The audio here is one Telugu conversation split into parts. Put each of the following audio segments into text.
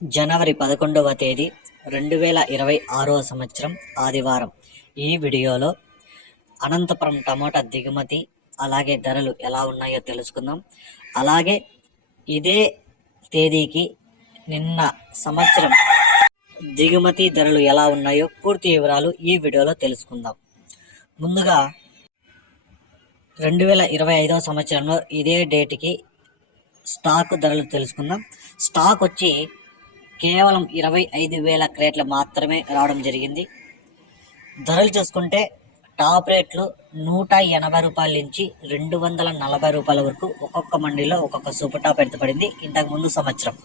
జనవరి పదకొండవ తేదీ రెండు వేల ఇరవై ఆరవ సంవత్సరం ఆదివారం. ఈ వీడియోలో అనంతపురం టమోటా దిగుమతి అలాగే ధరలు ఎలా ఉన్నాయో తెలుసుకుందాం. అలాగే ఇదే తేదీకి నిన్న సంవత్సరం దిగుమతి ధరలు ఎలా ఉన్నాయో పూర్తి వివరాలు ఈ వీడియోలో తెలుసుకుందాం. ముందుగా రెండు వేల ఇరవై ఐదవ సంవత్సరంలో ఇదే డేట్కి స్టాక్ ధరలు తెలుసుకుందాం. స్టాక్ వచ్చి కేవలం ఇరవై ఐదు వేల క్రేట్లు మాత్రమే రావడం జరిగింది. ధరలు చూసుకుంటే టాప్ రేట్లు నూట ఎనభై రూపాయల నుంచి రెండు వందల నలభై రూపాయల వరకు ఒక్కొక్క మండీలో ఒక్కొక్క సూపర్ టాప్ ఎత్తు ఇంతకు ముందు సంవత్సరం.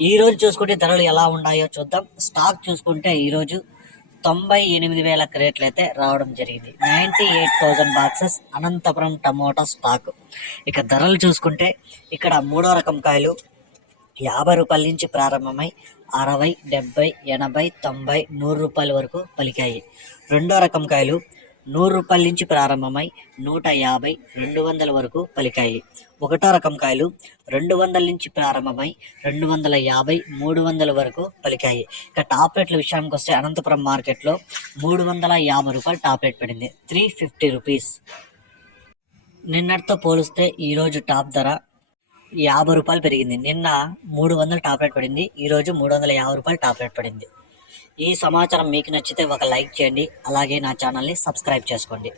ఈరోజు చూసుకుంటే ధరలు ఎలా ఉన్నాయో చూద్దాం. స్టాక్ చూసుకుంటే ఈరోజు తొంభై ఎనిమిది వేల క్రేట్లు అయితే రావడం జరిగింది. Ninety eight thousand boxes Anantapuram tomato stock. ఇక ధరలు చూసుకుంటే ఇక్కడ మూడో రకం కాయలు యాభై రూపాయల నుంచి ప్రారంభమై అరవై డెబ్బై ఎనభై తొంభై నూరు రూపాయల వరకు పలికాయి. రెండో రకం కాయలు నూరు రూపాయల నుంచి ప్రారంభమై నూట యాభై రెండు వందల వరకు పలికాయి. ఒకటో రకం కాయలు రెండు వందల నుంచి ప్రారంభమై రెండు వందల యాభై మూడు వందల వరకు పలికాయి. ఇక టాప్ రేట్ల విషయానికి వస్తే అనంతపురం మార్కెట్లో మూడు వందల యాభై రూపాయలు టాప్ రేట్ పడింది. Three fifty rupees. నిన్నటితో పోలిస్తే ఈరోజు టాప్ ధర యాభై రూపాయలు పెరిగింది. నిన్న మూడు వందల టాప్ రేట్ పడింది. ఈరోజు మూడు వందల యాభై రూపాయలు టాప్ రేట్ పడింది. ఈ సమాచారం మీకు నచ్చితే ఒక లైక్ చేయండి. అలాగే నా ఛానల్ని సబ్స్క్రైబ్ చేసుకోండి.